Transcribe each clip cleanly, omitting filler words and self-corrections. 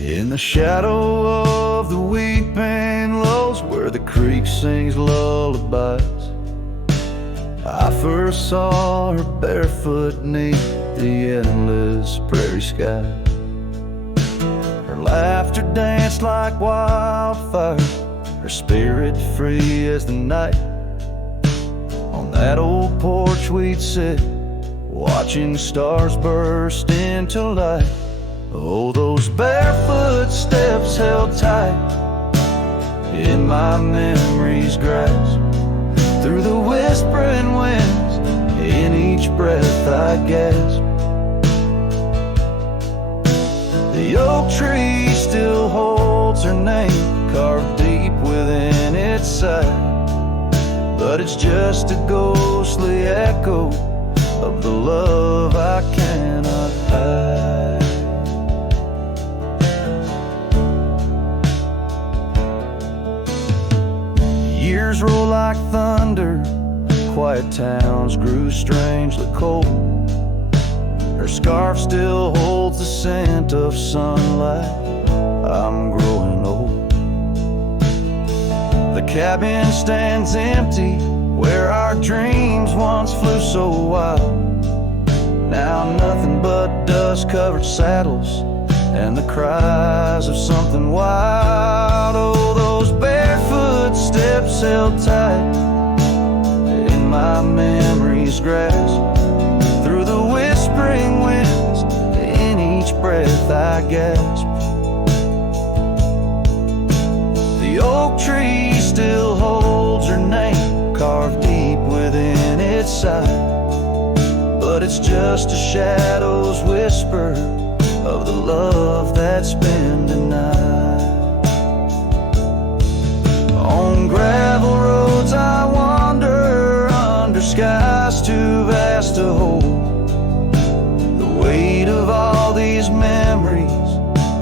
In the shadow of the weeping willows, where the creek sings lullabies, I first saw her barefoot neath the endless prairie sky. Her laughter danced like wildfire, her spirit free as the night. On that old porch we'd sit, watching stars burst into light. Oh, those barefoot steps held tight in my memory's grasp. Through the whispering winds, in each breath I gasp. The oak tree still holds her name, carved deep within its side, but it's just a ghostly echo of the love I cannot hide. Years roll like thunder, quiet towns grew strangely cold. Her scarf still holds the scent of sunlight. I'm growing old. The cabin stands empty, where our dreams once flew so wild. Now nothing but dust-covered saddles and the cries of something wild. Oh, those barefoot steps held tight in my memory's grasp. Through the whispering winds, in each breath I gasp. The oak tree still holds her name, carved deep within its side, but it's just a shadow's whisper of the love that's been denied. On gravel roads I wander, under skies too vast to hold. The weight of all these memories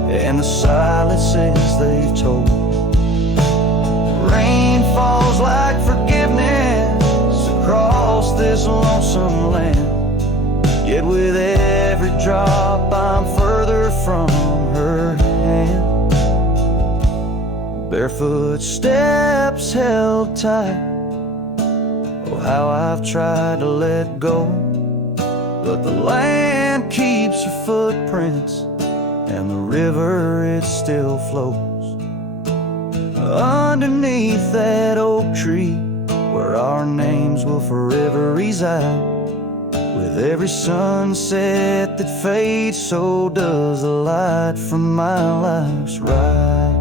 and the silences they've told. Rain falls like forgiveness across this lonesome land, yet with every drop I'm further from her hand. Barefoot steps held tight, oh how I've tried to let go, but the land keeps her footprints and the river it still flows. Underneath that oak tree, where our names will forever reside. With every sunset that fades, so does the light from my life's ride.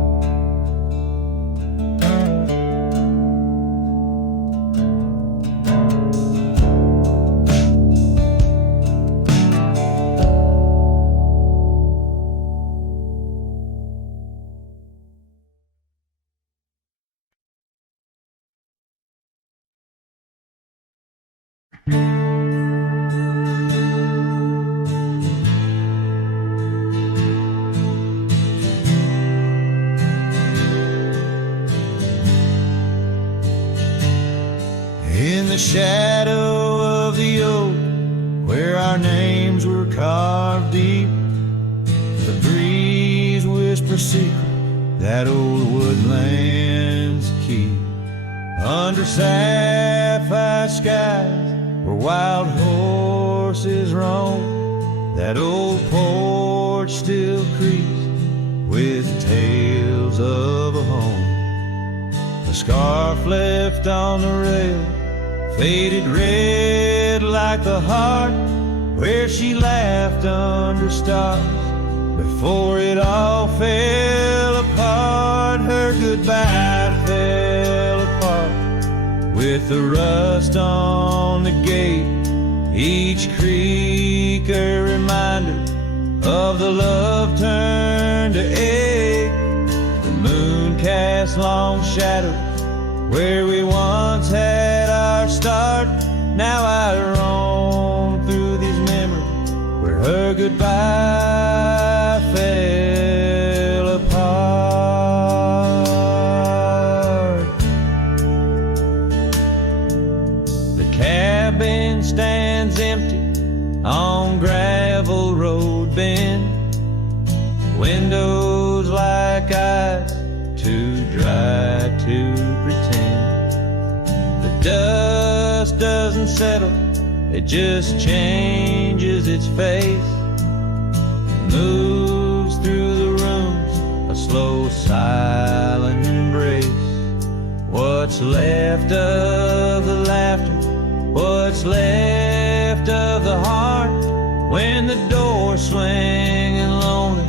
In the shadow of the oak, where our names were carved deep, the breeze whispers secret that old woodlands keep. Under sapphire skies, where wild horses roam, that old porch still creaks with tales of a home. The scarf left on the rail, faded red like the heart where she laughed under stars before it all fell apart. Her goodbye fell apart with the rust on the gate, each creak a reminder of the love turned to ache. The moon cast long shadows where we once had our start. Now I roam through these memories where her goodbye fell apart. The cabin stands empty on gravel road bend, windows like ice, too dry to pretend. The dust doesn't settle, it just changes its face. It moves through the rooms, a slow, silent embrace. What's left of the laughter, what's left of the heart, when the door's swinging lonely,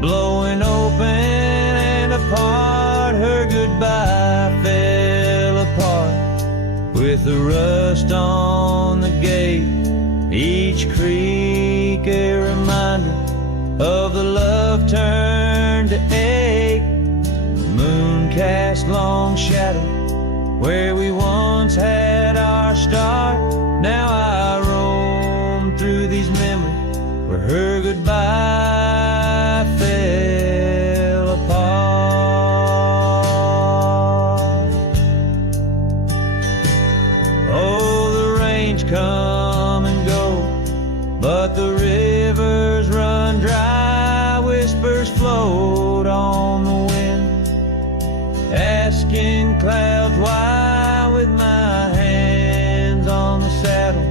blowing open and apart. Her goodbye fell apart with the rust on the gate, each creak a reminder of the love turned to ache. The moon cast long shadow where we once had our start. Now I roam through these memories where her goodbye fell apart. Oh, the rains come and go, but the rivers run dry. Whispers float on the wind, asking clouds why. With my hands on the saddle,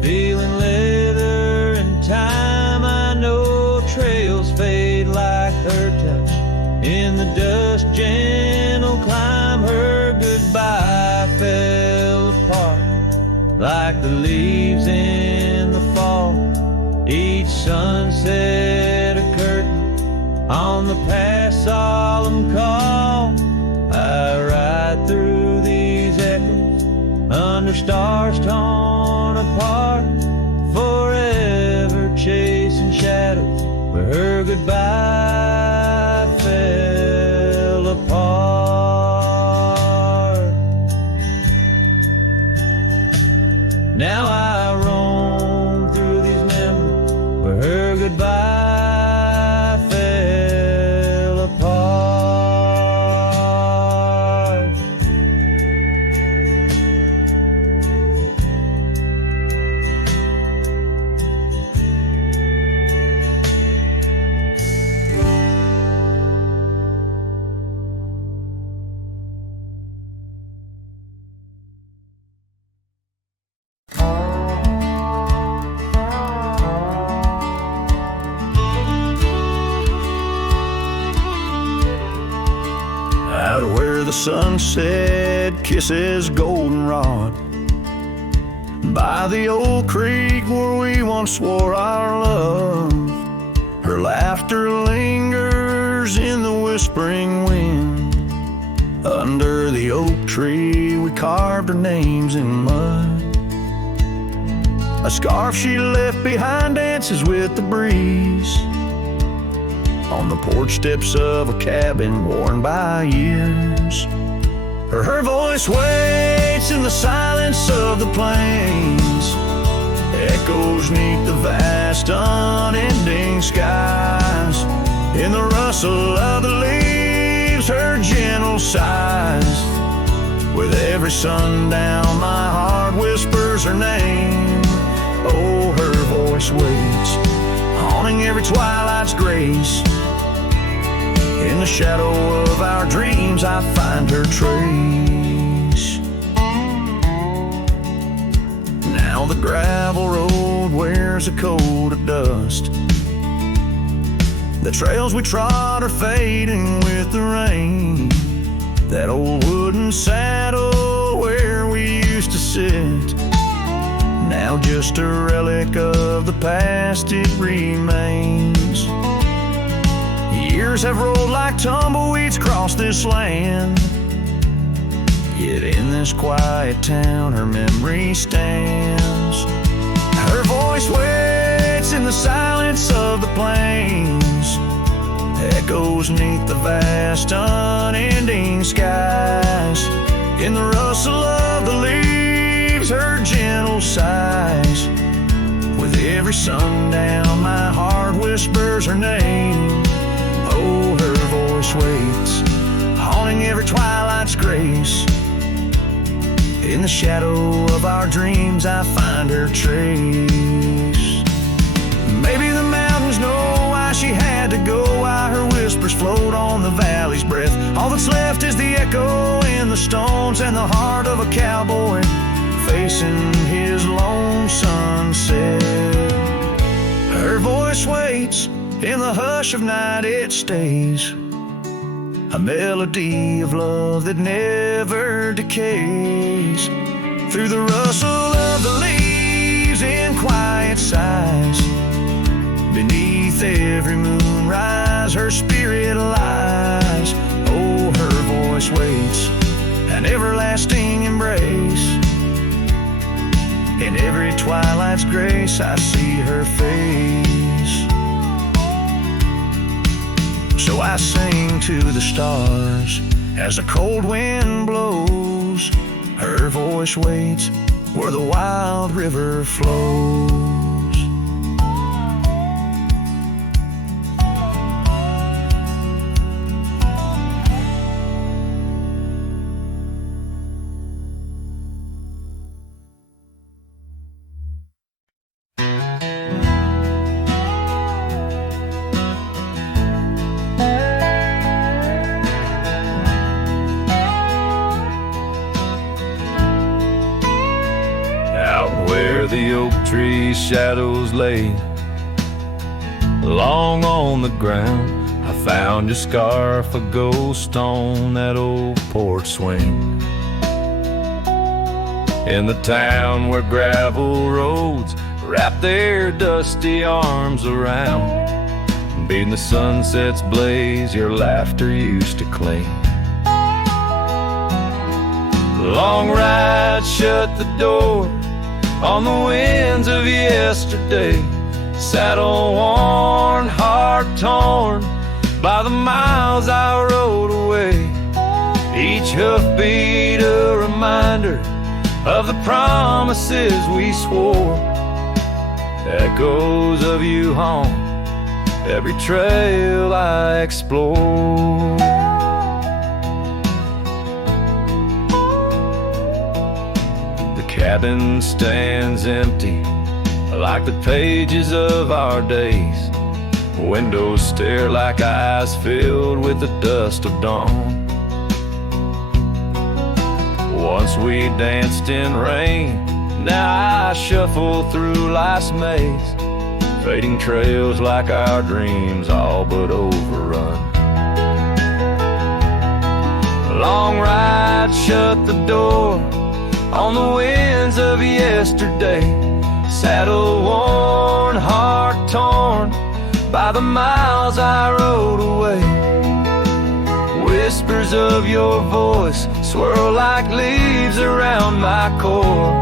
feeling leather and time, I know trails fade like her touch. In the dust, gentle climb, her goodbye fell apart like the leaves in the fall. Each sunset a curtain on the past solemn call. I ride through these echoes under stars torn apart, forever chasing shadows where her goodbye fell apart. Now I roam through these memories where her goodbye fell apart. Out where the sunset kisses goldenrod, by the old creek where we once swore our love, her laughter lingers in the whispering wind. Under the oak tree we carved our names in mud. A scarf she left behind dances with the breeze on the porch steps of a cabin worn by years. Her voice waits in the silence of the plains, echoes neath the vast unending skies. In the rustle of the leaves, her gentle sighs. With every sundown, my heart whispers her name. Oh, her voice waits, haunting every twilight's grace. In the shadow of our dreams, I find her trace. Now the gravel road wears a coat of dust. The trails we trod are fading with the rain. That old wooden saddle where we used to sit, now just a relic of the past, it remains. Years have rolled like tumbleweeds across this land, yet in this quiet town her memory stands. Her voice waits in the silence of the plains, echoes neath the vast unending skies. In the rustle of the leaves, her gentle sighs. With every sundown, my heart whispers her name. Oh, her voice waits, haunting every twilight's grace. In the shadow of our dreams, I find her trace. Maybe the mountains know why she had to go, why her whispers float on the All that's left is the echo in the stones and the heart of a cowboy facing his lone sunset. Her voice waits in the hush of night, it stays, a melody of love that never decays. Through the rustle of the leaves in quiet sighs, beneath every moonrise her spirit lies. Oh, her voice waits an everlasting embrace. In every twilight's grace I see her face. So I sing to the stars as the cold wind blows. Her voice waits where the wild river flows. The oak tree shadows lay long on the ground. I found your scarf, a ghost on that old porch swing. In the town where gravel roads wrap their dusty arms around, beating the sunset's blaze, your laughter used to cling. Long ride shut the door on the winds of yesterday, saddle worn, heart torn by the miles I rode away. Each hoofbeat a reminder of the promises we swore, echoes of you haunt every trail I explore. Cabin stands empty like the pages of our days. Windows stare like eyes filled with the dust of dawn. Once we danced in rain, now I shuffle through life's maze, fading trails like our dreams all but overrun. Long ride shut the door on the winds of yesterday, saddle worn, heart torn by the miles I rode away. Whispers of your voice swirl like leaves around my core.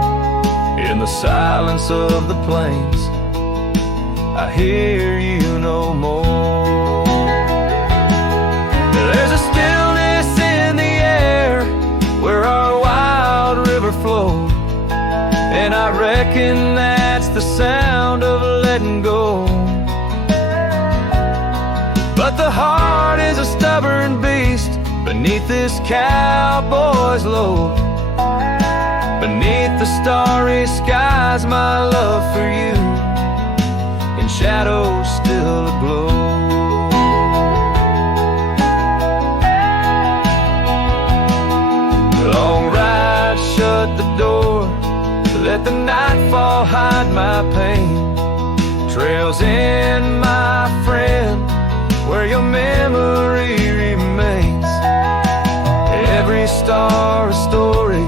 In the silence of the plains, I hear you no more. There's a stillness in the air where our wild river flowed, and I reckon that's the sound of letting go. But the heart is a stubborn beast beneath this cowboy's load. Beneath the starry skies, my love for you in shadows still aglow. Long ride shut the door, let the nightfall hide my pain. Trails in, my friend, where your memory remains. Every star a story,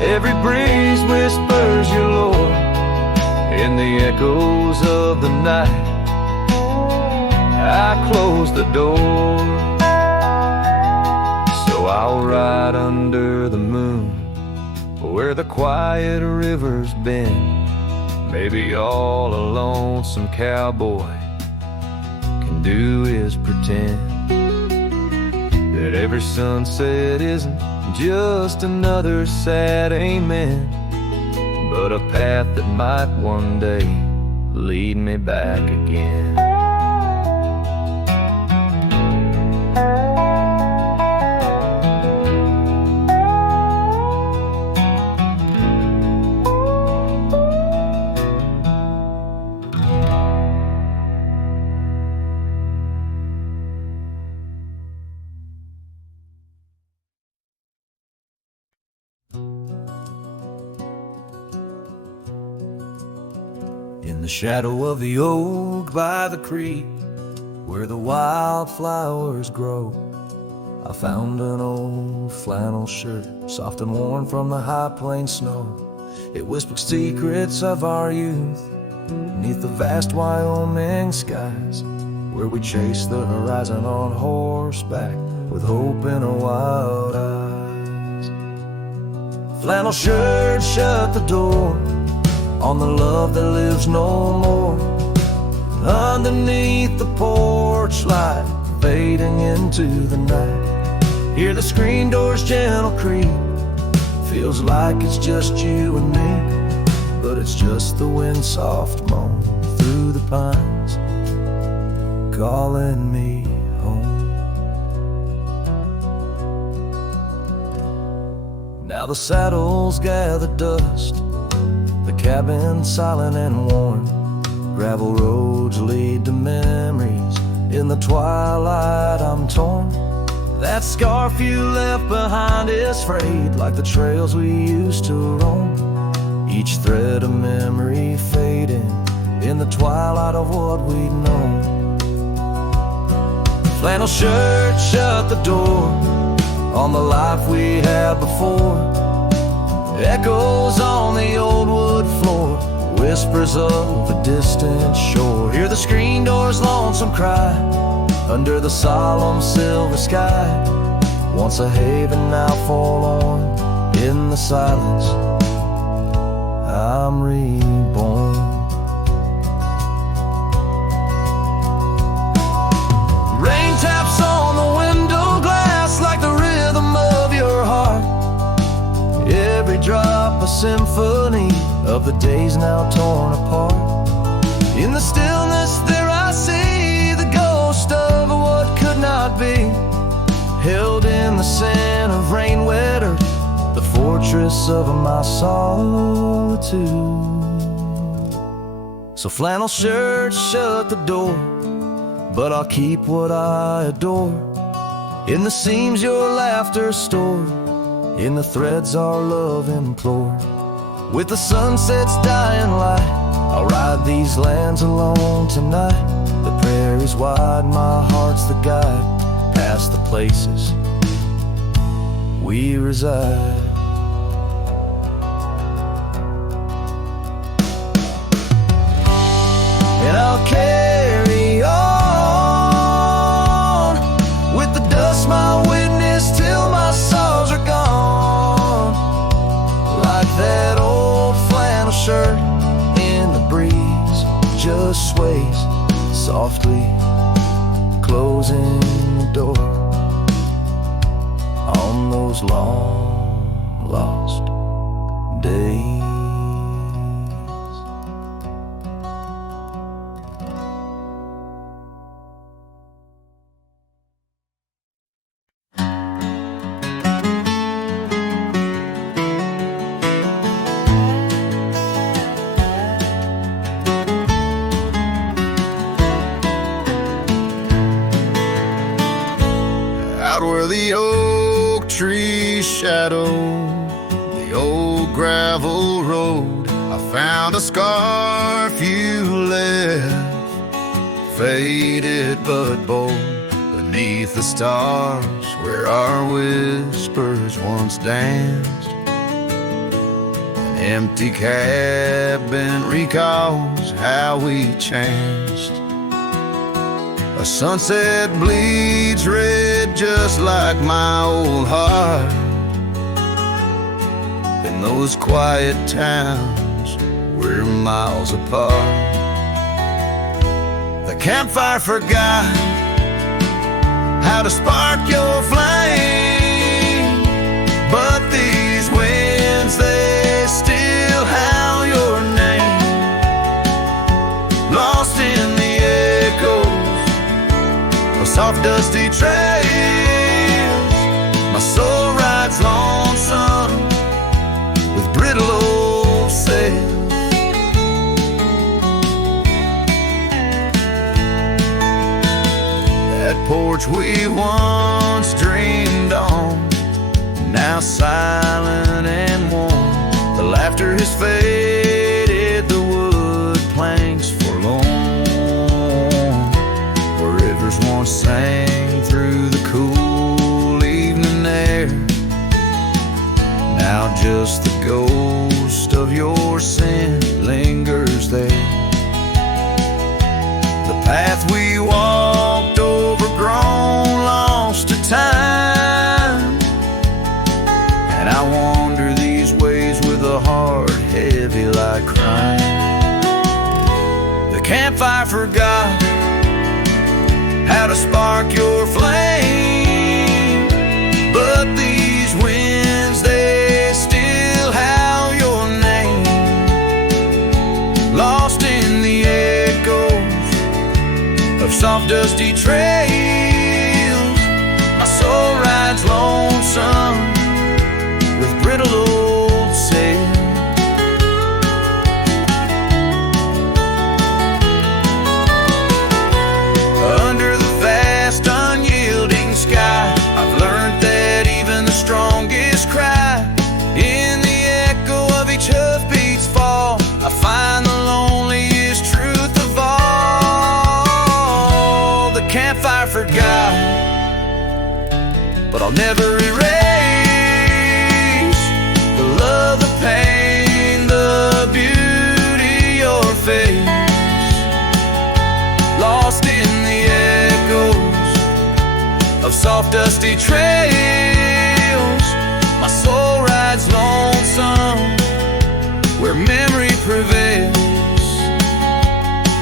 every breeze whispers your lore. In the echoes of the night, I close the door. So I'll ride under the moon, where the quiet river's been. Maybe all a lonesome cowboy can do is pretend that every sunset isn't just another sad amen, but a path that might one day lead me back again. In the shadow of the oak by the creek, where the wildflowers grow, I found an old flannel shirt, soft and worn from the high plain snow. It whispered secrets of our youth, beneath the vast Wyoming skies, where we chased the horizon on horseback, with hope in our wild eyes. Flannel shirt shut the door on the love that lives no more. Underneath the porch light, fading into the night, hear the screen door's gentle creak. Feels like it's just you and me, but it's just the wind soft moan through the pines, calling me home. Now the saddles gather dust, the cabin silent and worn. Gravel roads lead to memories, in the twilight I'm torn. That scarf you left behind is frayed, like the trails we used to roam. Each thread of memory fading, in the twilight of what we'd known. Flannel shirt shut the door on the life we had before. Echoes on the old wood floor, whispers of a distant shore. Hear the screen door's lonesome cry under the solemn silver sky. Once a haven, now forlorn. In the silence, I'm reborn. Rain taps on the window glass like the rhythm of your heart. Every drop a symphony of the days now torn apart. In the stillness there I see the ghost of what could not be, held in the scent of rain-wet earth, the fortress of my solitude. So flannel shirt shut the door, but I'll keep what I adore. In the seams your laughter stored, in the threads our love implored. With the sunset's dying light, I'll ride these lands alone tonight. The prairie's wide, my heart's the guide, past the places we reside. And I'll carry on with the dust my witness till my sorrows are gone. Like that old flannel shirt in the breeze, just sways softly, closing the door on those long lost days. Out where the oak trees shadow the old gravel road, I found a scarf you left, faded but bold, beneath the stars where our whispers once danced. An empty cabin recalls how we chanced. A sunset bleeds red just like my old heart. In those quiet towns we're miles apart. The campfire forgot how to spark your flame, but these winds, they still howl your name. Lost in the echoes of soft dusty trails, my soul rides lonesome with brittle old sails. That porch we once dreamed on, now silent and warm. The laughter has faded, the wood plank sang through the cool evening air. Now just the ghost of your sin lingers there. The path we walked, overgrown, lost to time, and I wander these ways with a heart heavy like crime. The campfire forgot how to spark your flame, but these winds, they still howl your name. Lost in the echoes of soft dusty trails, my soul rides lonesome with brittle old sails. Under the vast unyielding sky, I've learned that even the strongest cry, in the echo of each hoofbeat's fall, I find the loneliest truth of all. The campfire forgot, but I'll never erase the love, the pain, the beauty, your face. Lost in the echoes of soft dusty trails, my soul rides lonesome where memory prevails.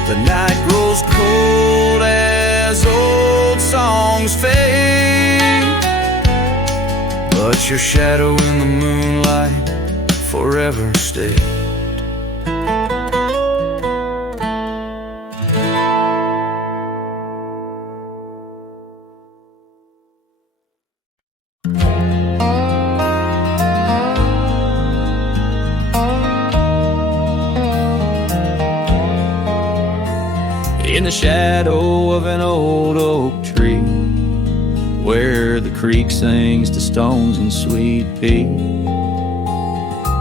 The night grows cold as old songs fade, but your shadow in the moonlight forever stays. In the shadow of an old oak tree, where the creek sings to stones and sweet pea,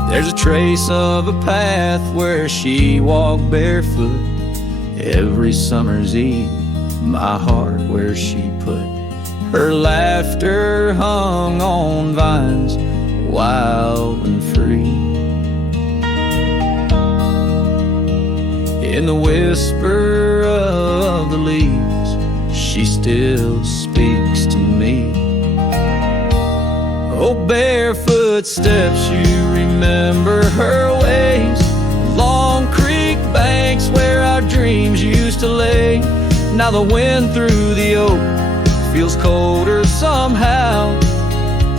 there's a trace of a path where she walked barefoot every summer's eve. My heart where she put her laughter hung on vines, wild and free. In the whisper of the leaves, she still speaks to me. Oh, barefoot steps, you remember her ways. Long creek banks where our dreams used to lay. Now the wind through the oak feels colder somehow,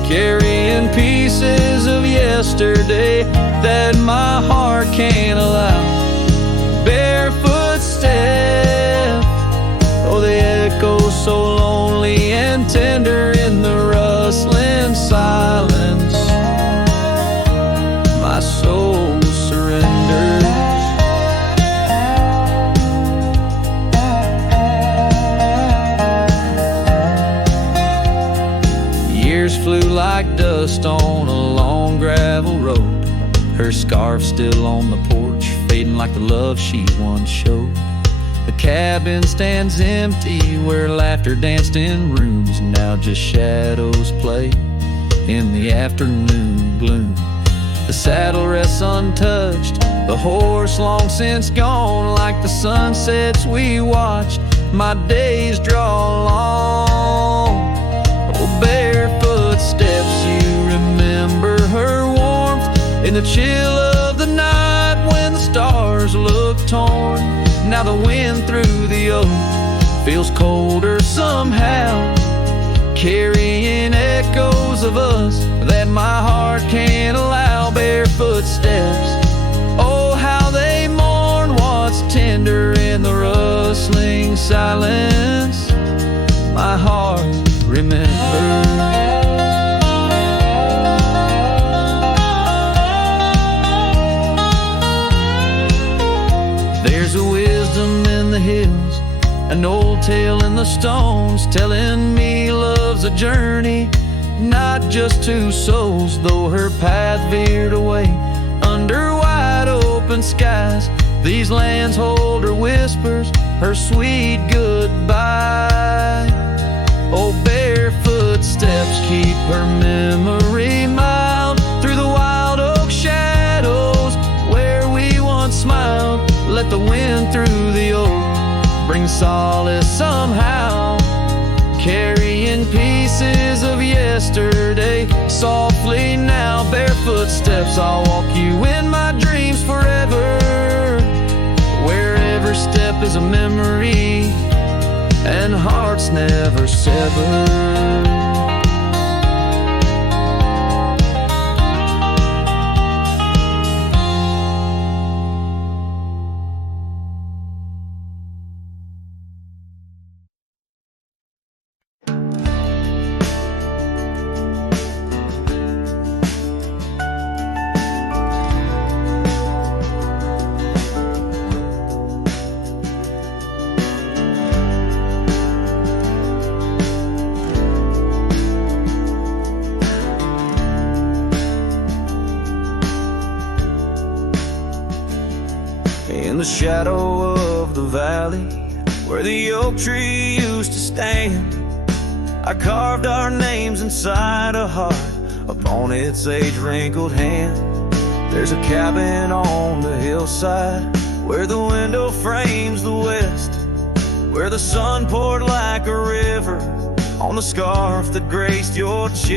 carrying pieces of yesterday that my heart can't allow. Barefoot step, oh, they echo so lonely and tender in the rustling silence. My soul surrenders. Years flew like dust on a long gravel road, her scarf still on the porch, fading like the love she once showed. The cabin stands empty where laughter danced in rooms, now just shadows play in the afternoon gloom. The saddle rests untouched, the horse long since gone. Like the sunsets we watched, my days draw long. Oh, barefoot steps, you remember her warmth in the chill of the night when the stars look torn. Now the wind through the oak feels colder somehow, carrying echoes of us that my heart can't allow. Barefoot steps, oh, how they mourn what's tender in the rustling silence. My heart remembers. There's a wisdom in the hills, an old tale in the stones, telling me love's a journey, not just two souls. Though her path veered away under wide open skies, these lands hold her whispers, her sweet goodbye. Oh, barefoot steps keep her memory mild through the wild oak shadows where we once smiled. Let the wind through the oak bring solace somehow, carrying pieces of yesterday softly now. Barefoot steps, I'll walk you in my dreams forever, where every step is a memory and hearts never sever. In the shadow of the valley where the oak tree used to stand, I carved our names inside a heart upon its age-wrinkled hand. There's a cabin on the hillside where the window frames the west, where the sun poured like a river on the scarf that graced your chest.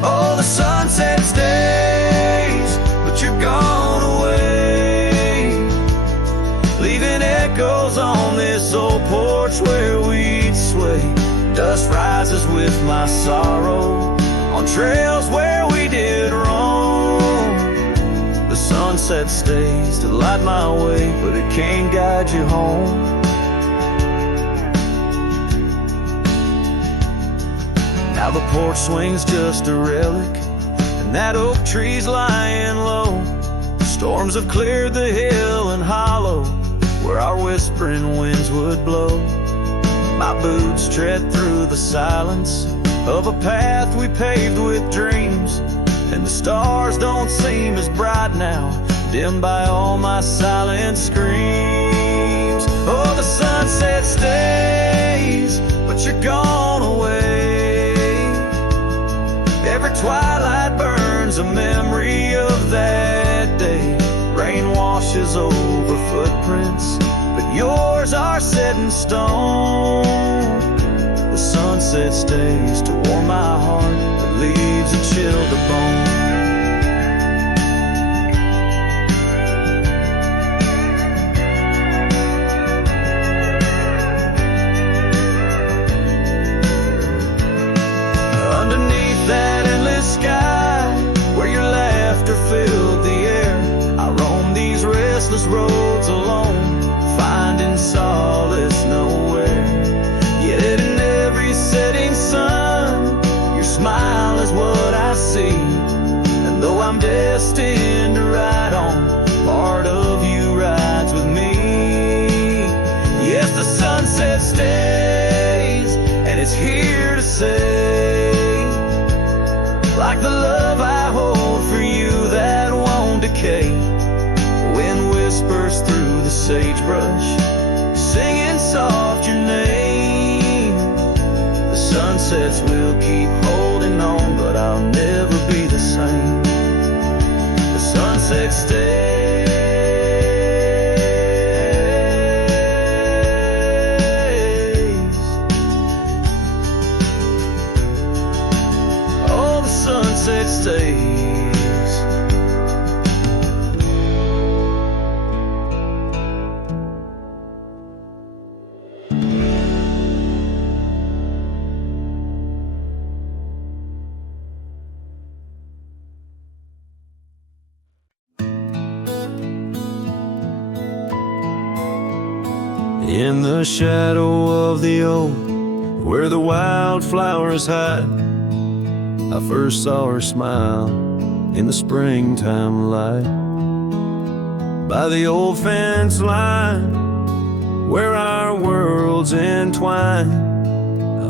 Oh, the sunset stays, but you're gone away, leaving echoes on this old porch where we'd sway. Dust rises with my sorrow on trails where we did wrong. The sunset stays to light my way, but it can't guide you home. Now the porch swing's just a relic, and that oak tree's lying low. Storms have cleared the hill and hollow where our whispering winds would blow. My boots tread through the silence of a path we paved with dreams, and the stars don't seem as bright now, dimmed by all my silent screams. Oh, the sunset stays, but you're gone away. Every twilight burns a memory of that day. Rain washes over footprints, but yours are set in stone. The sunset stays to warm my heart, but leaves a chill to bone. Underneath that endless sky, where your laughter filled the air, I roam these restless roads alone, finding solace nowhere. Yet in every setting sun, your smile is what I see. And though I'm destined to ride on, part of you rides with me. Yes, the sunset stays, and it's here to say, like the love I hold for you that won't decay. Wind whispers through the sagebrush, singing soft your name. The sunsets will keep holding on, but I'll never be the same. The sunset stays. Oh, the sunset stays. In the shadow of the oak, where the wildflowers hide, I first saw her smile in the springtime light. By the old fence line, where our worlds entwine,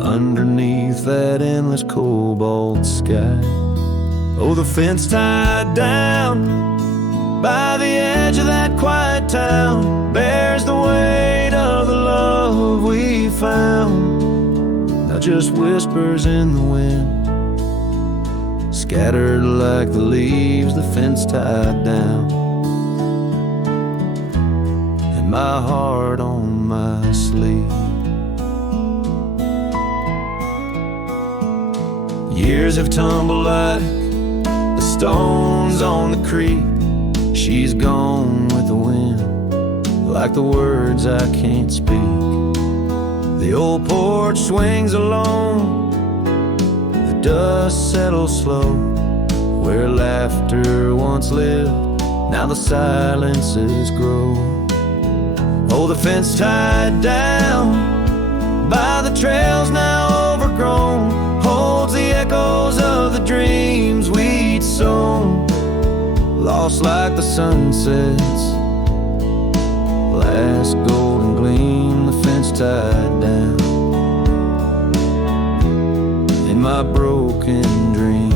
underneath that endless cobalt sky. Oh, the fence tied down by the edge of that quiet town bears the weight of now just whispers in the wind, scattered like the leaves the fence tied down, and my heart on my sleeve. Years have tumbled like the stones on the creek. She's gone with the wind, like the words I can't speak. The old porch swings alone, the dust settles slow. Where laughter once lived, now the silences grow. Oh, the fence tied down by the trails now overgrown holds the echoes of the dreams we'd sown, lost like the sunset's last golden gleam. The fence tied down in my broken dream.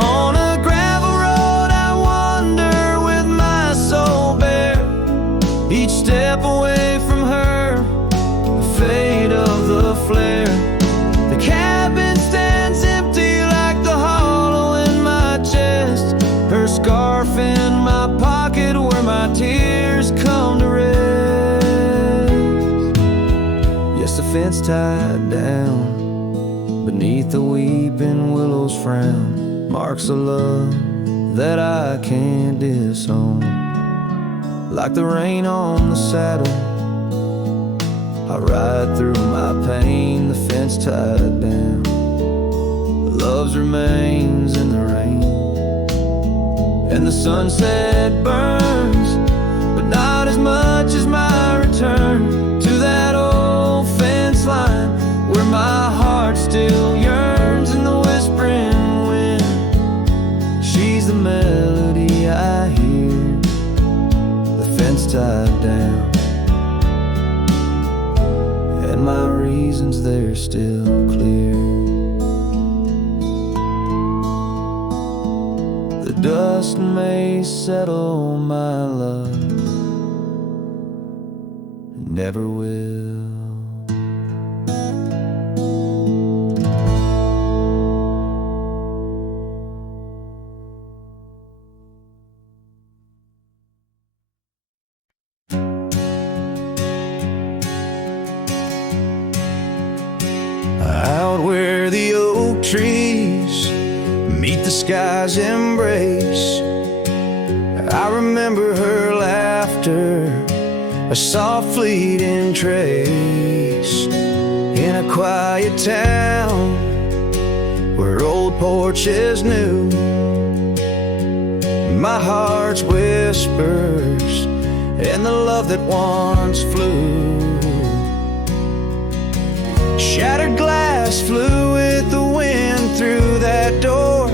On a gravel road I wander with my soul bare, each step away from her, the fate of the flare. The cabin stands empty like the hollow in my chest, her scarf in my pocket where my tears come to rest. Yes, the fence tied down beneath the weeping willow's frown, marks of love that I can't disown. Like the rain on the saddle, I ride through my pain, the fence tied down. Love's remains in the rain, and the sunset burns, but not as much as my return to that old fence line where my heart still yearns in the whispering wind. She's the melody I hear, the fence tied down, and my reasons they're still clear. The dust may settle, my love, never will. Out where the oak trees meet the sky's embrace, I remember her laughter, a soft fleeting trace. In a quiet town where old porches new, my heart's whispers and the love that once flew. Shattered glass flew with the wind through that door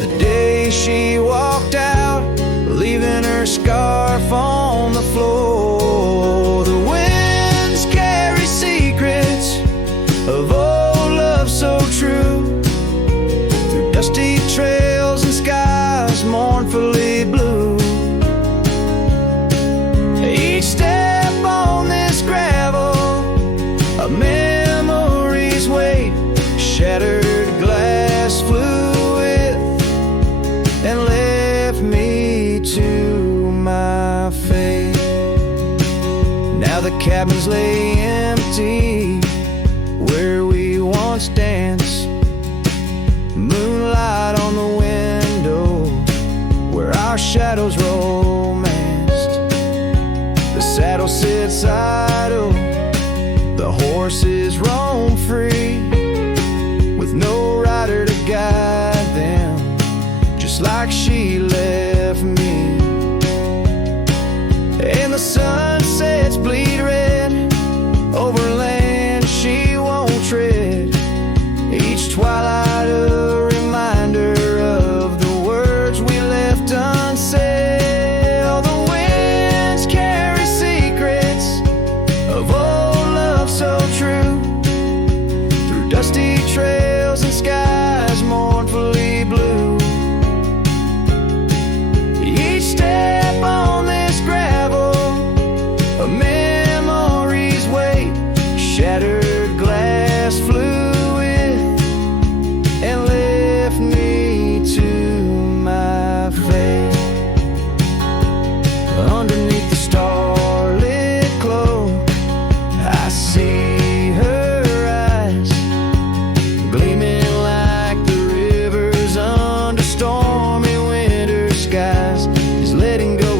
the day she walked out, leaving her scarf on the floor. The winds carry secrets of old love so true, through dusty trails and skies mournfully blue. Each step on this gravel, a memory's weight, shattered glass flew with and left me to my fate. Now the cabins lay empty where we once danced, moonlight on the window where our shadows romanced. The saddle sits idle, the horses roam free, with no rider to guide them, just like she left me. And the sunsets bleed red over land she won't tread, each twilight a reminder of the words we left unsaid. All the winds carry secrets of old love so true, through dusty trails and skies mournfully blue.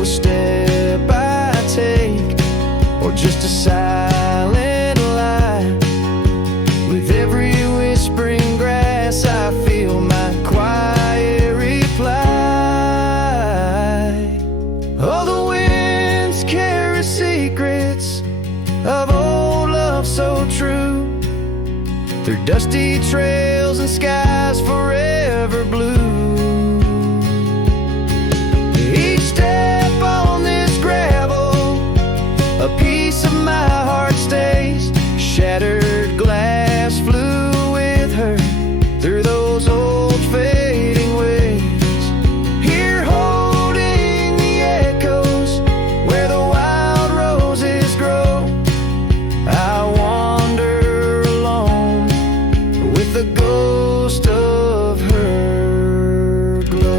a step I take, or just a silent lie. With every whispering grass I feel my quiet reply. Oh, the winds carry secrets of old love so true, through dusty trails and skies forever blue. Each step on this gravel, a piece of my heart stays. Shattered glass flew with her through those old fading ways. Here holding the echoes where the wild roses grow, I wander alone with the ghost of her glow.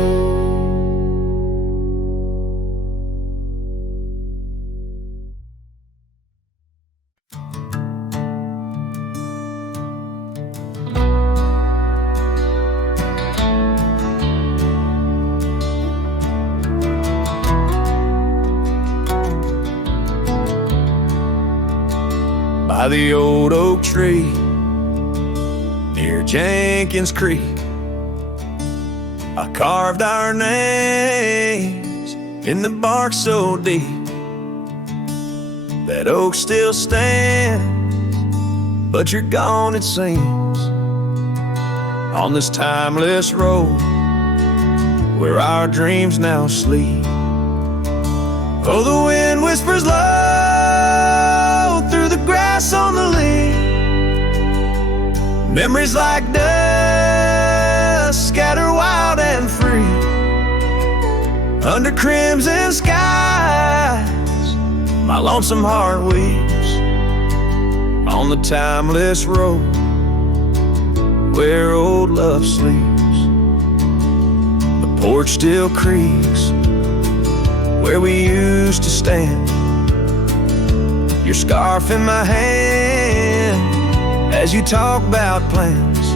By the old oak tree near Jenkins Creek, I carved our names in the bark so deep. That oak still stands, but you're gone it seems, on this timeless road where our dreams now sleep. Oh, the wind whispers low through the grass on the lea. Memories like dust scatter wild and free under crimson skies. My lonesome heart weeps on the timeless road where old love sleeps. The porch still creaks where we used to stand, your scarf in my hand as you talk about plans.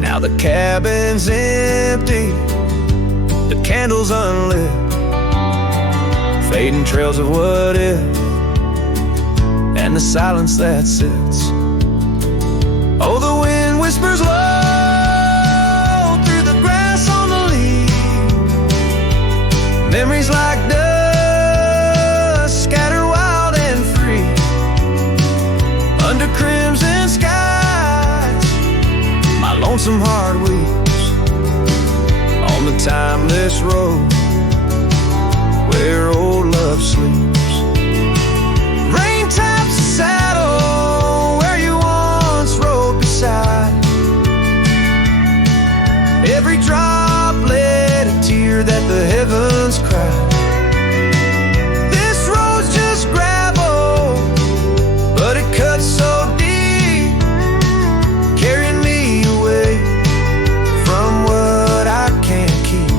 Now the cabin's empty, the candles unlit, fading trails of what if, and the silence that sits. Oh, the wind whispers low through the grass on the lea. Memories like dust scatter wild and free under crimson skies. My lonesome heart weeps on the timeless road where old love sleeps. Rain taps the saddle where you once rode beside. Every droplet a tear that the heavens cry. This road's just gravel, but it cuts so deep, carrying me away from what I can't keep.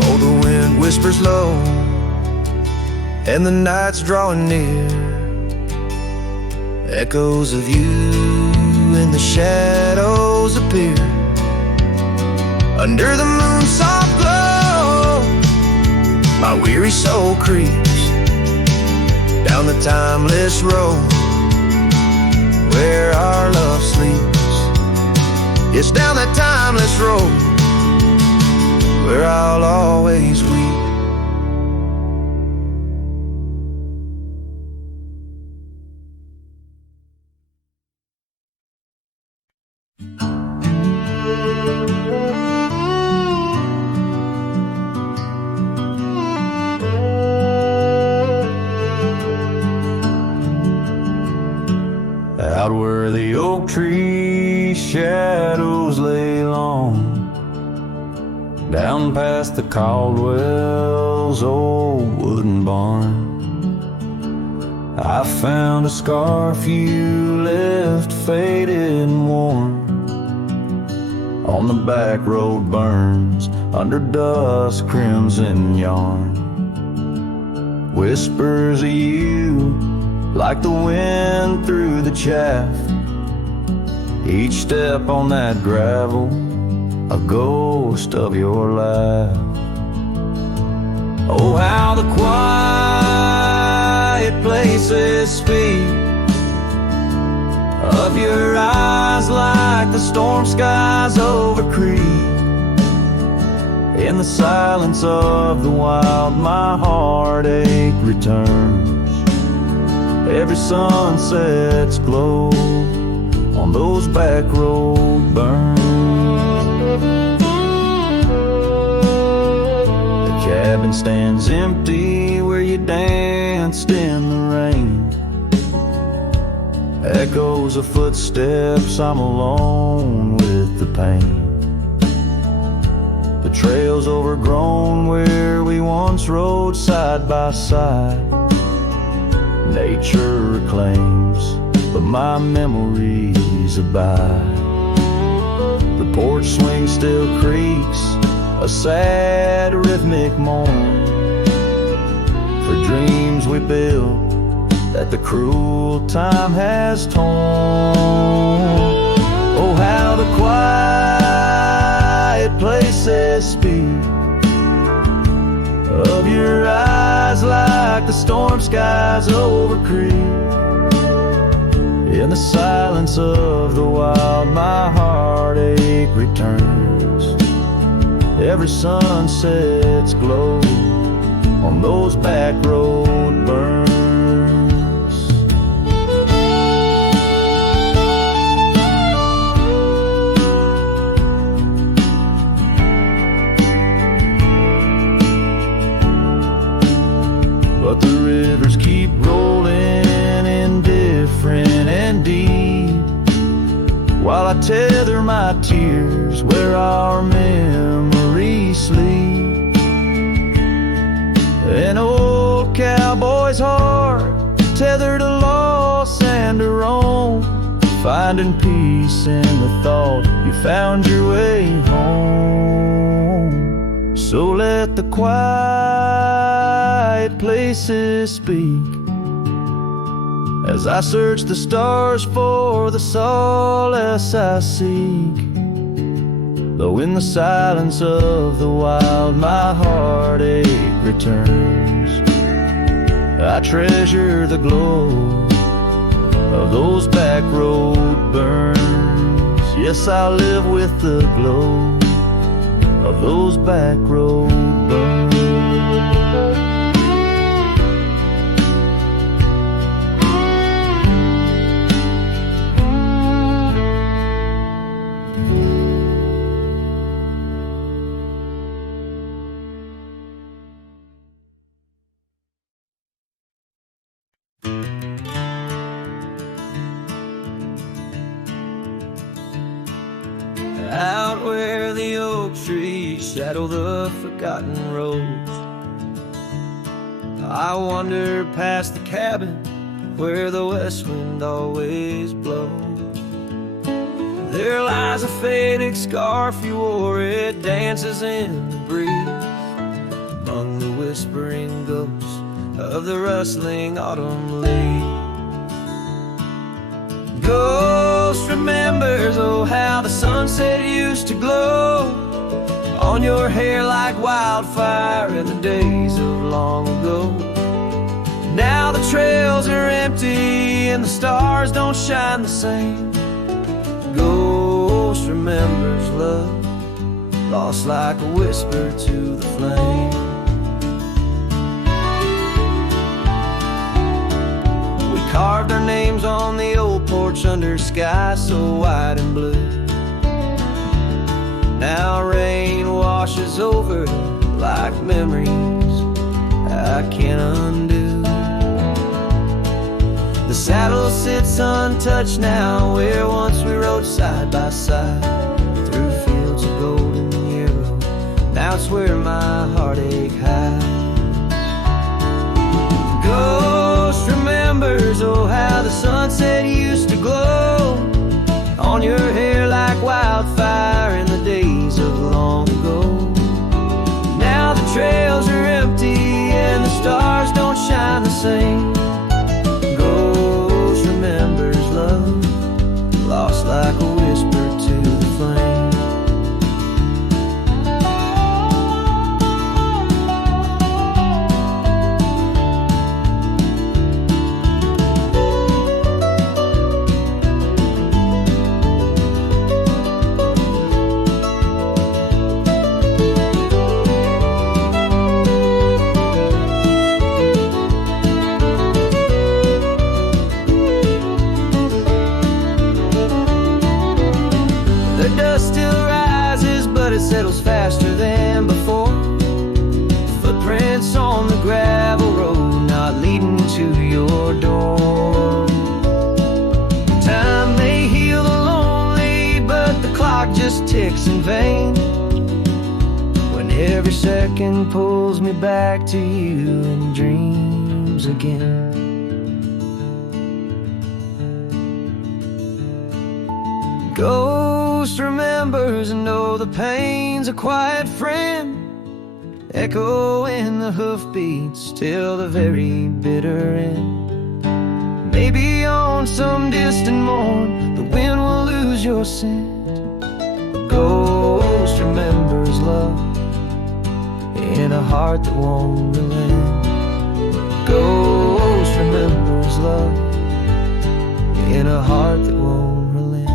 Oh, the wind whispers low and the night's drawing near. Echoes of you in the shadows appear under the moon's soft glow. My weary soul creeps down the timeless road where our love sleeps. It's down that timeless road where I'll always weep. Out where the oak tree shadows lay long, down past the Caldwell's old wooden barn, I found a scarf you left faded and worn. On the back road burns under dusk crimson yarn. whispers of you like the wind through the chaff. Each step on that gravel, a ghost of your laugh. Oh, how the quiet places speak of your eyes like the storm skies over creek. In the silence of the wild, my heartache returns. Every sunset's glow on those back road burns. The cabin stands empty where you danced in the rain. Echoes of footsteps, I'm alone with the pain. The trail's overgrown where we once rode side by side. Nature reclaims, but my memories abide. The porch swing still creaks, a sad rhythmic mourn for dreams we built that the cruel time has torn. Oh, how the quiet places speak of your eyes like the storm skies over creek. In the silence of the wild, my heartache returns. Every sunset's glow on those back road burns. But the rivers keep rolling, indifferent and deep, while I tether my tears where our memories sleep. An old cowboy's heart tethered to loss and to roam, finding peace in the thought you found your way home. So let the quiet places speak as I search the stars for the solace I seek. Though in the silence of the wild, my heartache returns, I treasure the glow of those back road burns. Yes, I live with the glow of those back road burns. Out where the oak trees shadow the forgotten roads, I wander past the cabin where the west wind always blows. There lies a faded scarf you wore, it dances in the breeze among the whispering ghosts of the rustling autumn leaves. Ghost remembers, oh, how the sunset used to glow on your hair like wildfire in the days of long ago. Now the trails are empty and the stars don't shine the same. Ghost remembers love lost like a whisper to the flame. We carved our names on the old porch under a sky so white and blue. Now rain washes over like memories I can't undo. The saddle sits untouched now where once we rode side by side through fields of golden yarrow. Now it's where my heartache hides. Ghost remembers, oh, how the sunset used to glow on your hair like wildfire in the days of long ago. Now the trails are empty and the stars don't shine ticks in vain, when every second pulls me back to you in dreams again. Ghost remembers and know the pain's a quiet friend, echoing the hoofbeats till the very bitter end. Maybe on some distant morn the wind will lose your scent. A ghost remembers love in a heart that won't relent. Ghost remembers love in a heart that won't relent.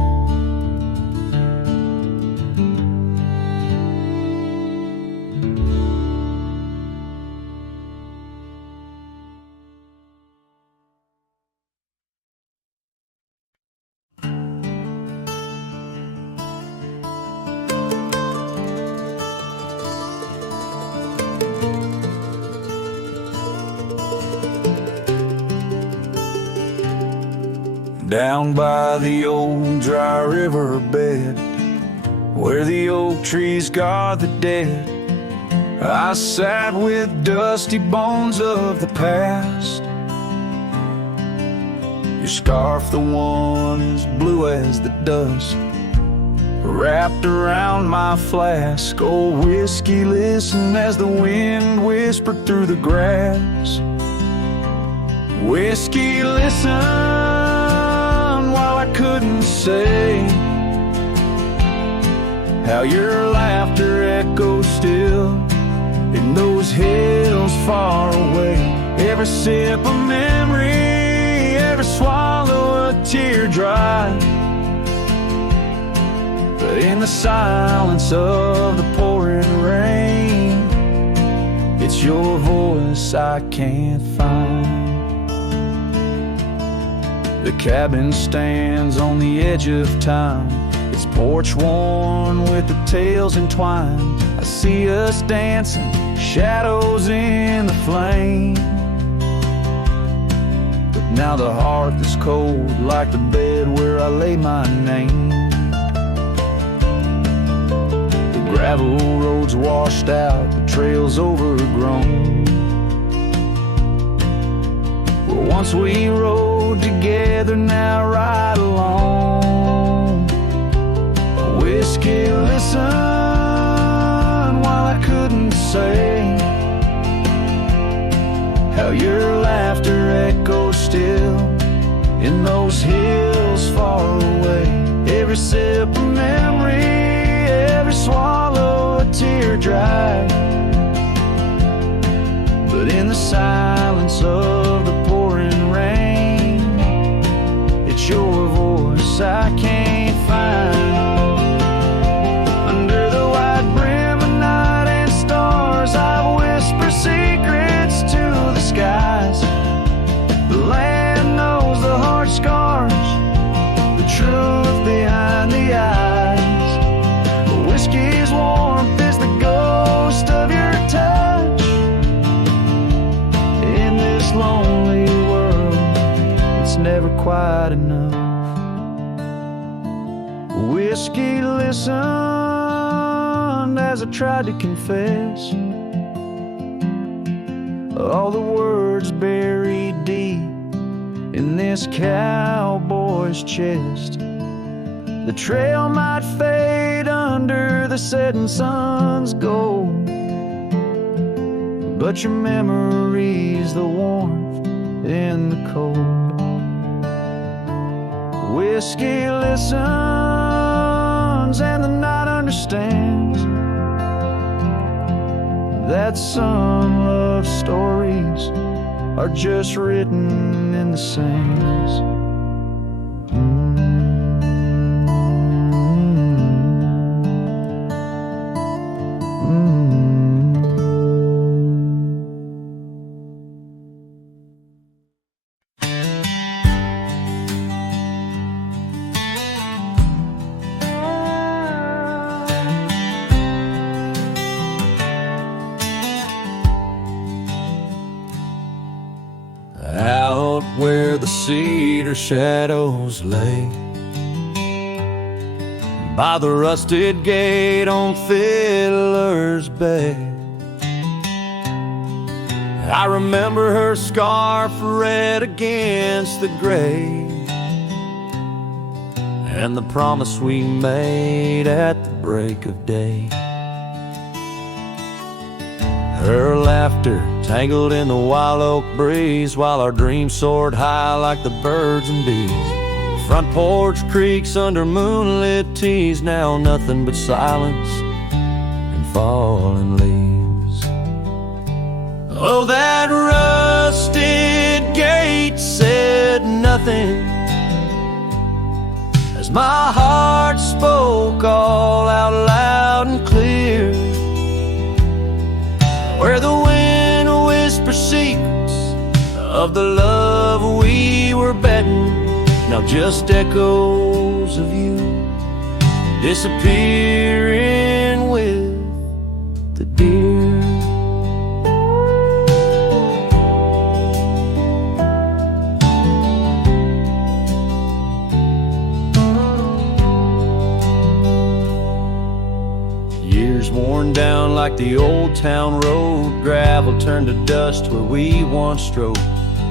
Down by the old dry river bed, where the oak trees guard the dead, I sat with dusty bones of the past. Your scarf, the one as blue as the dust, wrapped around my flask. Old whiskey, listen as the wind whispered through the grass. Whiskey, listen while I couldn't say how your laughter echoes still in those hills far away. Every sip of memory, every swallow a tear dry, but in the silence of the pouring rain, it's your voice I can't find. The cabin stands on the edge of time, its porch worn with the tales entwined. I see us dancing, shadows in the flame, but now the hearth is cold like the bed where I lay my name. The gravel roads washed out, the trails overgrown, where once we rode together, now ride alone. Whiskey, listen while I couldn't say how your laughter echoes still in those hills far away. Every sip of memory, every swallow a tear dry, but in the silence of the pouring rain, it's your voice I can't find. Under the white brim of night and stars, I whisper secrets to the skies. The land knows the heart scars, the truth behind the eyes. Whiskey's warmth is the ghost of your touch. In this lonely world, it's never quite enough. Whiskey listened as I tried to confess all the words buried deep in this cowboy's chest. The trail might fade under the setting sun's gold, but your memory's the warmth in the cold. Whiskey listens and the night understands that some love stories are just written in the sands. Out where the cedar shadows lay, by the rusted gate on Fiddler's Bay. I remember her scarf red against the gray, and the promise we made at the break of day. Her laughter tangled in the wild oak breeze, while our dreams soared high like the birds and bees. Front porch creaks under moonlit teas, now nothing but silence and falling leaves. Oh, that rusted gate said nothing as my heart spoke all out loud and clear, where the wind whispers secrets of the love we were betting. Now just echoes of you disappearing with the deer. Years worn down like the old town road, gravel turned to dust where we once strode.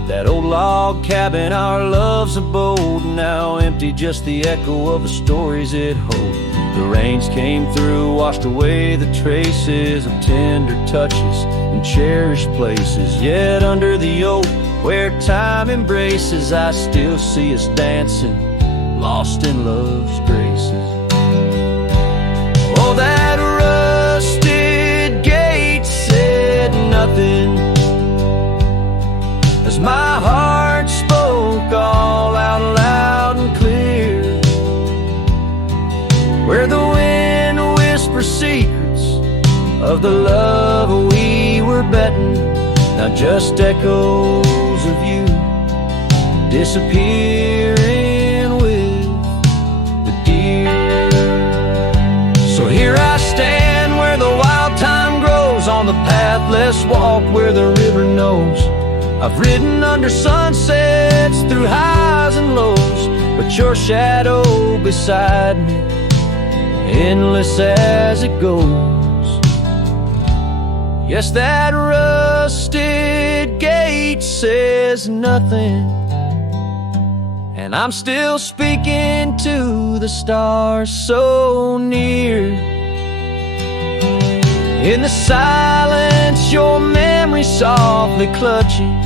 That old log cabin, our love's abode, now empty, just the echo of the stories it holds. The rains came through, washed away the traces of tender touches and cherished places. Yet under the oak, where time embraces, I still see us dancing, lost in love's graces. Oh, that rusted gate said nothing as my heart spoke all out loud and clear, where the wind whispers secrets of the love we were betting. Now just echoes of you disappearing with the deer. So here I stand where the wild thyme grows, on the path less walked where the river knows. I've ridden under sunsets through highs and lows, but your shadow beside me, endless as it goes. Yes, that rusted gate says nothing, and I'm still speaking to the stars so near. In the silence, your memory softly clutching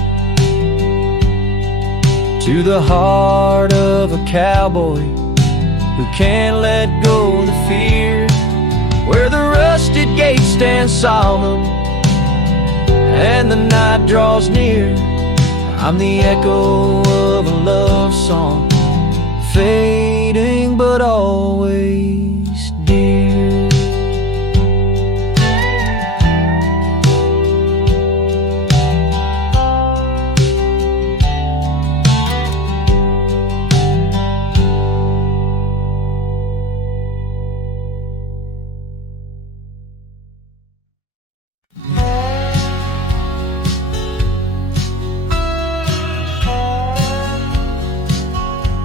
to the heart of a cowboy who can't let go of the fear, where the rusted gate stands solemn and the night draws near. I'm the echo of a love song, fading but always dear.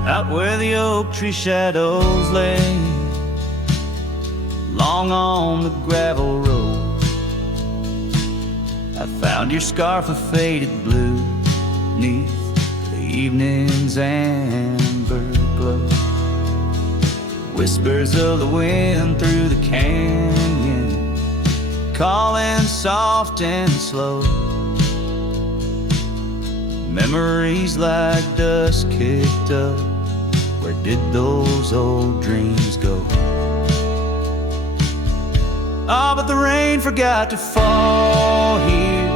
Out where the oak tree shadows lay, long on the gravel road, I found your scarf of faded blue neath the evening's amber glow. Whispers of the wind through the canyon, calling soft and slow. Memories like dust kicked up, where did those old dreams go? Oh, but the rain forgot to fall here,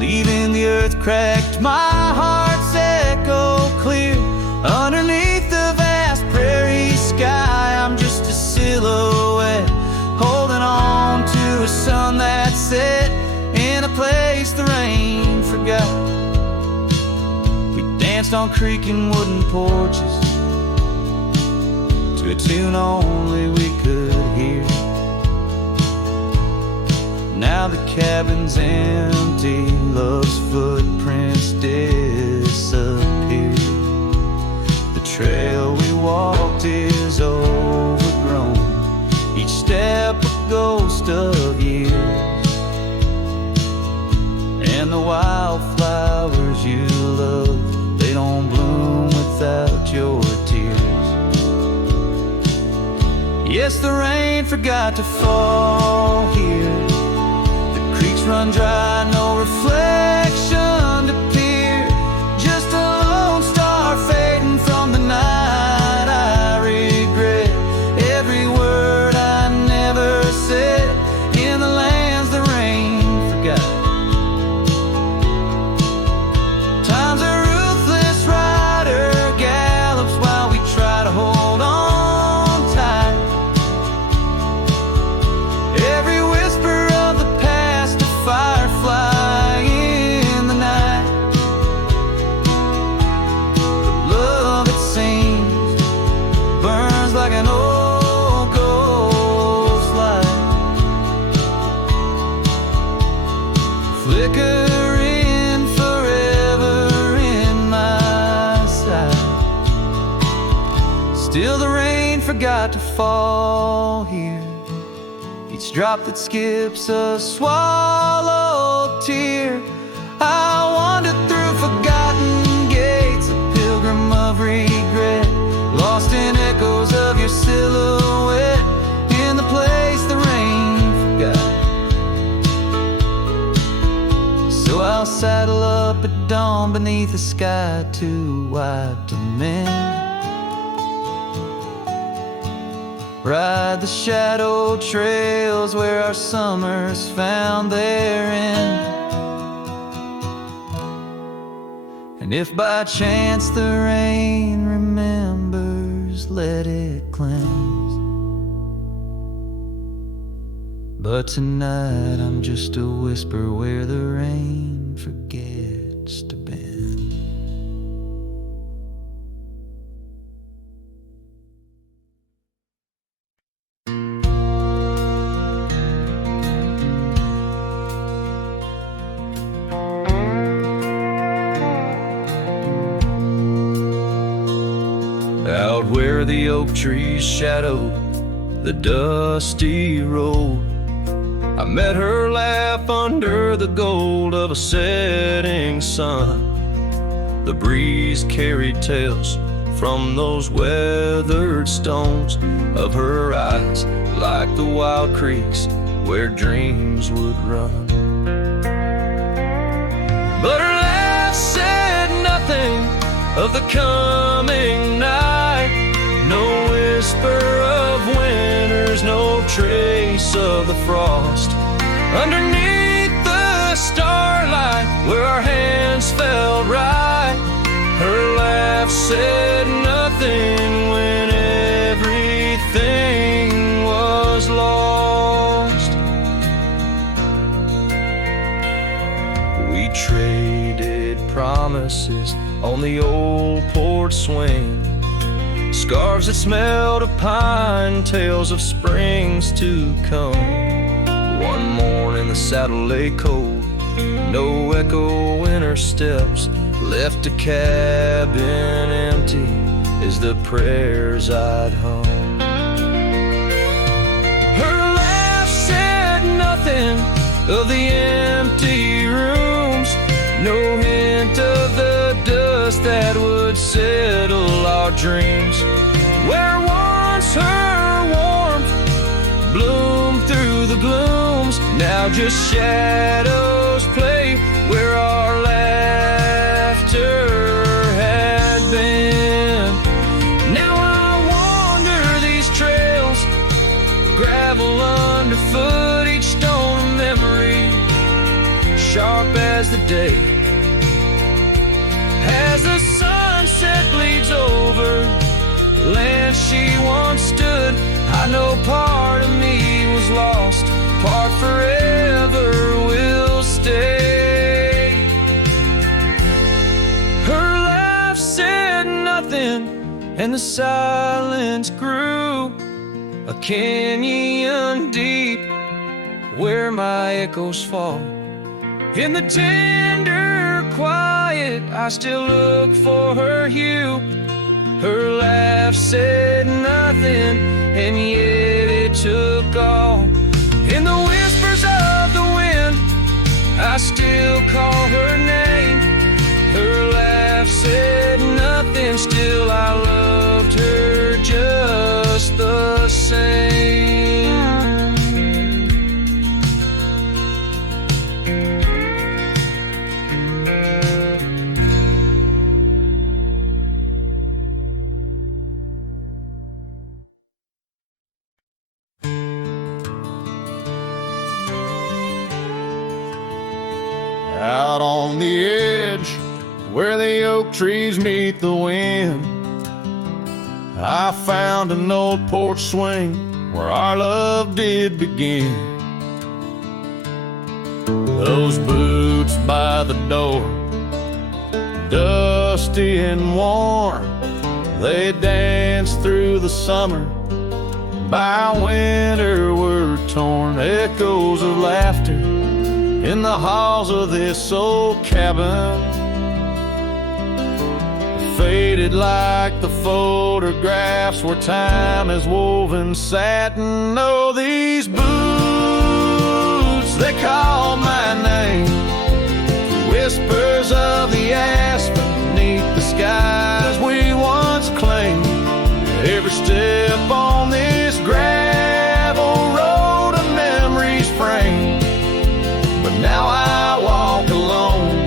leaving the earth cracked, my heart's echo clear. Underneath the vast prairie sky, I'm just a silhouette, holding on to a sun that set in a place the rain forgot. We danced on creaking wooden porches to a tune only we could hear. Now the cabin's empty, love's footprints disappear. The trail we walked is overgrown, Guess the rain forgot to fall here. The creeks run dry, no reflection to peer. Just a lone star fading from the night. I regret every word I never said in the lands the rain forgot. Time's a ruthless rider, gallops while we try to hold on tight. Every whisper of the past, a firefly in the night. The love, it seems, burns like an old ghost light, flickering forever in my sight. Still the rain forgot to fall here. Each drop that skips a swallowed tear. I wandered through forgotten gates, a pilgrim of regret, lost in echoes of your silhouette, in the place the rain forgot. So I'll saddle up at dawn beneath a sky too wide to mend, ride the shadow trails where our summers found their end. And if by chance the rain remembers, let it cleanse. But tonight I'm just a whisper where the rain forgets to bend. Out where the oak trees shadowed the dusty road, I met her laugh under the gold of a setting sun. The breeze carried tales from those weathered stones of her eyes, like the wild creeks where dreams would run. But her laugh said nothing of the coming night, no whisper of winters, no trace of the frost. Underneath the starlight where our hands felt right, her laugh said nothing when everything was lost. We traded promises on the old porch swing, scarves that smelled of pine, tales of springs to come. One morning the saddle lay cold, no echo in her steps, left a cabin empty as the prayers I'd hung. Her laugh said nothing of the empty rooms, no hint of the dust that would settle our dreams. Where once her warmth bloomed through the glooms, now just shadows play where our laughter had been. Now I wander these trails, gravel underfoot, each stone a memory, sharp as the day. As the sunset bleeds over land she once stood, I know part of me was lost, part forever will stay. Her laugh said nothing, and the silence grew a canyon deep where my echoes fall. In the tender quiet, I still look for her hue. Her laugh said nothing, and yet it took all. In the whispers of the wind, I still call her name. Her laugh said nothing, still I loved her just the same. ledge where the oak trees meet the wind, I found an old porch swing where our love did begin. Those boots by the door, dusty and worn, they danced through the summer, by winter were torn. Echoes of laughter in the halls of this old cabin, faded like the photographs where time has woven satin. Oh, these boots, they call my name, whispers of the aspen beneath the skies we once claimed. Every step on this gravel road a memory's framed, but now I walk alone.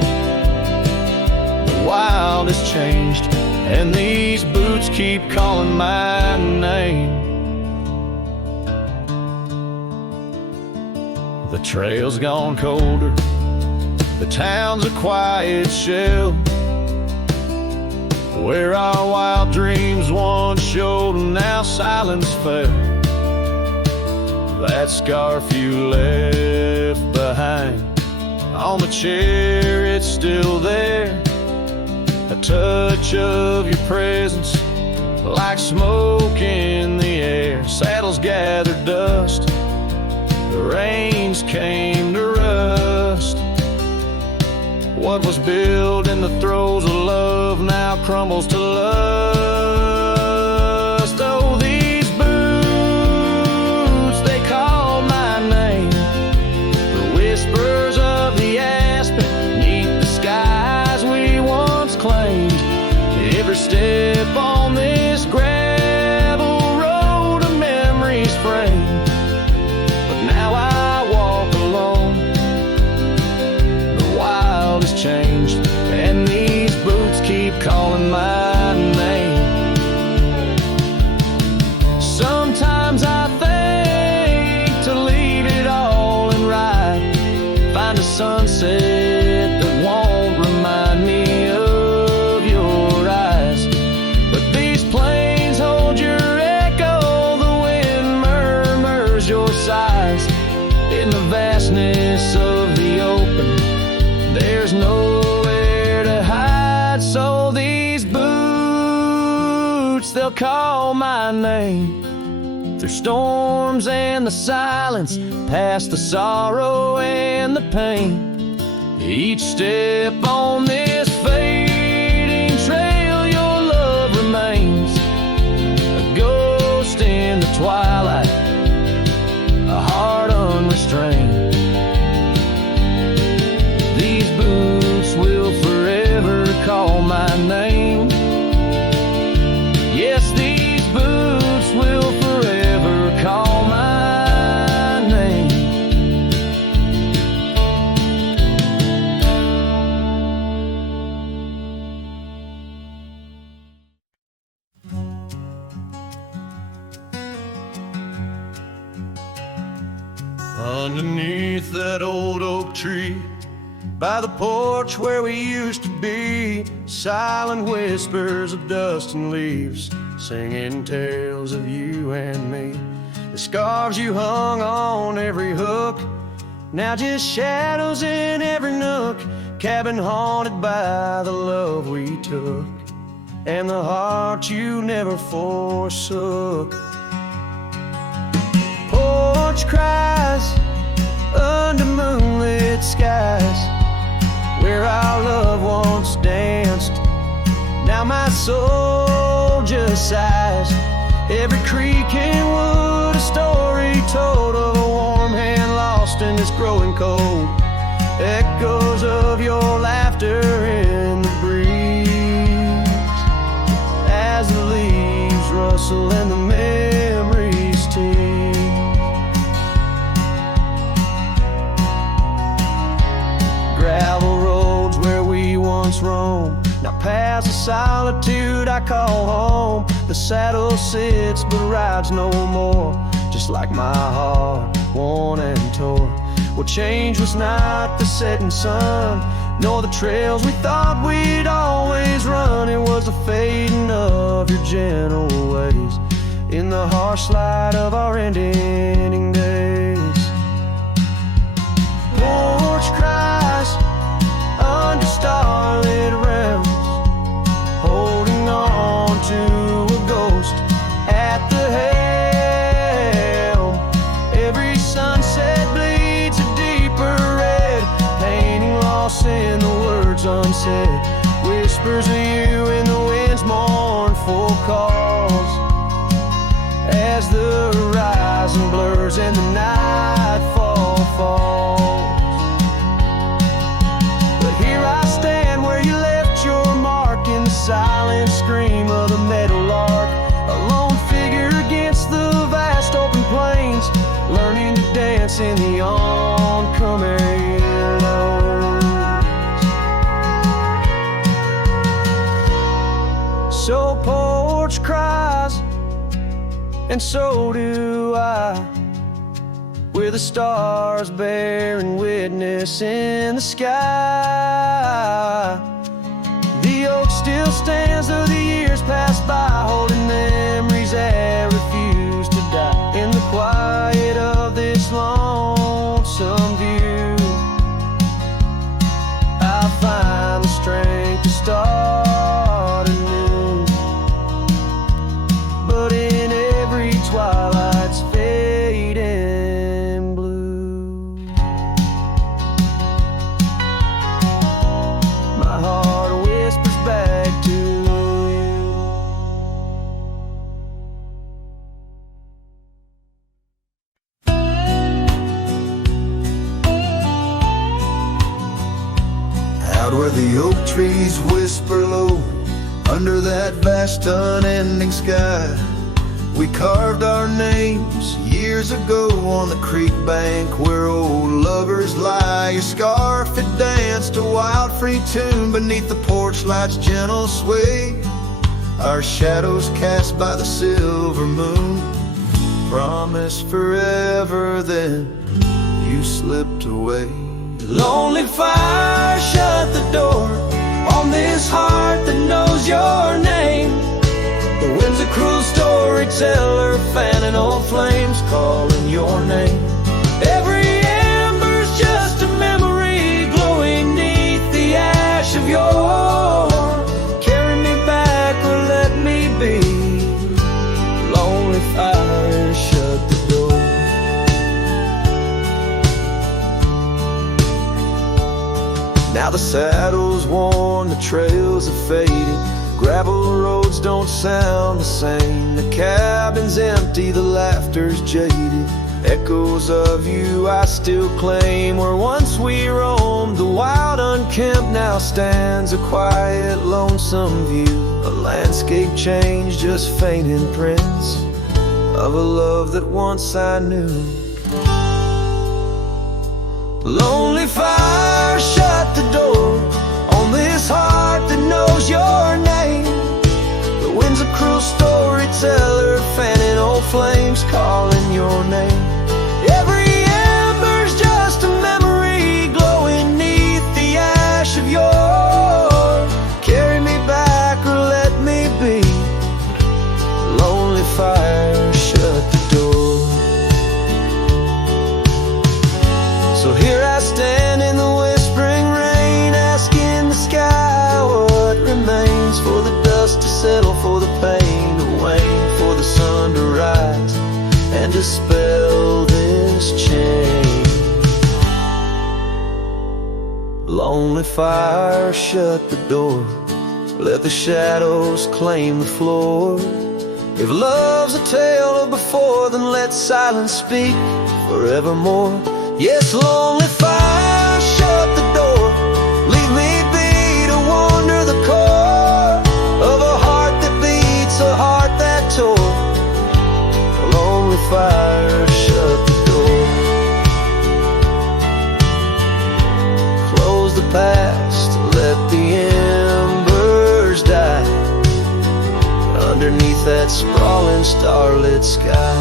The wild has changed, and these boots keep calling my name. The trail's gone colder, the town's a quiet shell, where our wild dreams once showed, and now silence fell. That scarf you left behind on the chair, it's still there. A touch of your presence, like smoke in the air. Saddles gathered dust, the rains came to rust. What was built in the throes of love now crumbles to lust. Oh, these boots, they call my name, the whispers of the aspen beneath the skies we once claimed. Every step on this gravel road a memory's framed, but now I walk alone. The wild has changed, and these boots keep calling my name. Sometimes I think to leave it all and ride, find a sunset that won't remind me of your eyes. But these plains hold your echo, the wind murmurs your sighs. In the vastness of the open, there's nowhere to hide. So these boots, they'll call my name, through storms and the silence, past the sorrow and the pain. Each step on this fading trail, your love remains, a ghost in the twilight, a heart unrestrained. These boots will forever call my name. Yes, these boots will forever call my name. Underneath that old oak tree, by the porch where we used to be, silent whispers of dust and leaves, singing tales of you and me. The scarves you hung on every hook, now just shadows in every nook. Cabin haunted by the love we took, and the heart you never forsook. Porch cries under moonlit skies, where our love once danced. Now my soul just sighs. Every creek and wood, a story told of a warm hand lost in this growing cold. Echoes of your laughter in the breeze, as the leaves rustle and the memories tease. Gravel roads where we once roamed, now past the solitude I call home. The saddle sits but rides no more, just like my heart, worn and torn. What changed was not the setting sun, nor the trails we thought we'd always run. It was the fading of your gentle ways in the harsh light of our ending days. Porch cries under starlit realms, holding on to a ghost at the helm. Every sunset bleeds a deeper red, painting loss in the words unsaid. Whispers of you in the wind's mournful calls, as the horizon blurs and the nightfall falls. But here I stand where you left your mark, in the silent scream of the meadowlark, a lone figure against the vast open plains, learning to dance in the oncoming lows. So porch cries, and so do I, we're the stars bearing witness in the sky. The oak still stands though the years pass by, holding memories that refuse to die. In the quiet of this lonesome view, I find the strength to start anew. But in every twilight's fading blue, my heart whispers back to you. Out where the oak trees whisper low, under that vast unending sky, we carved our names years ago on the creek bank where old lovers lie. Your scarf had danced a wild free tune beneath the porch light's gentle sway, our shadows cast by the silver moon. Promised forever, then you slipped away. Lonely fire, shut the door on this heart that knows your name. The wind's a cruel storyteller, fanning old flames, calling your name. Every ember's just a memory glowing neath the ash of yore. Carry me back or let me be. Lonely fire, shut the door. Now the saddle's worn, the trails are fading, gravel roads don't sound the same. The cabin's empty, the laughter's jaded. Echoes of you I still claim. Where once we roamed, the wild unkempt now stands a quiet, lonesome view. A landscape change, just faint imprints of a love that once I knew. Lonely fire, shut the door on this heart that knows your name. The wind's a cruel storyteller, fanning old flames, calling your name. Every ember's just a memory glowing neath the ash of yore. Carry me back or let me be. Lonely fire, shut the door. So here I stand in the whispering rain, asking the sky what remains, for the dust to settle, for the pain to wane, for the sun to rise and dispel this chain. Lonely fire, shut the door, let the shadows claim the floor. If love's a tale of before, then let silence speak forevermore. Yes, lonely fire, shut the door, leave me be to wander the core of a heart that beats, a heart that tore. Lonely fire, shut the door. Close the past, let the embers die underneath that sprawling starlit sky.